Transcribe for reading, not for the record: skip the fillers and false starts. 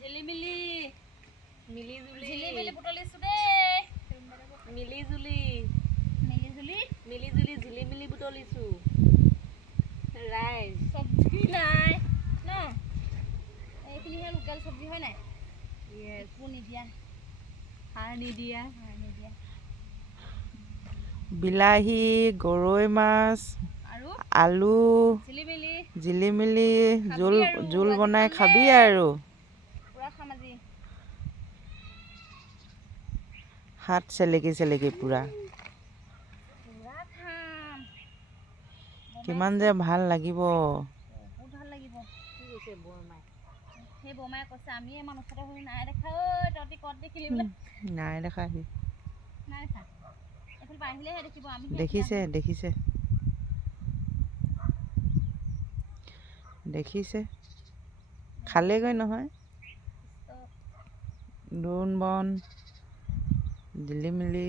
ঝিলিমিলি মিলিজুলি ঝিলিমিলি বুটলিছো দে মিলিজুলি ঝিলিমিলি বুটলিছো ৰাইজ চব্জি নাই ন এইখিনিহে লোকেল চব্জি হয় নাই একো নিদিয়া সাৰ নিদিয়া বিলাহী গৰৈ মাছ আৰু আলু জিলিমিলি জোল বনাই খাবি আৰু পুৰা খাম আজি হাত চেলেকি চেলেকি পুৰা খাম কিমান যে ভাল লাগিব বহুত ভাল লাগিব কি কৈছে বৰমাই সেই বৰমাই কৈছে আমি ইমান ওচৰতে হৈ নাই দেখা ঐ তহঁতি ক'ত দেখিলি বোলে নাই দেখা সি নাই দেখা এইফালে পৰা আহিলেহে দেখিব আমি দেখিছে খালেগৈ নহয় দোন বন জিলিমিলি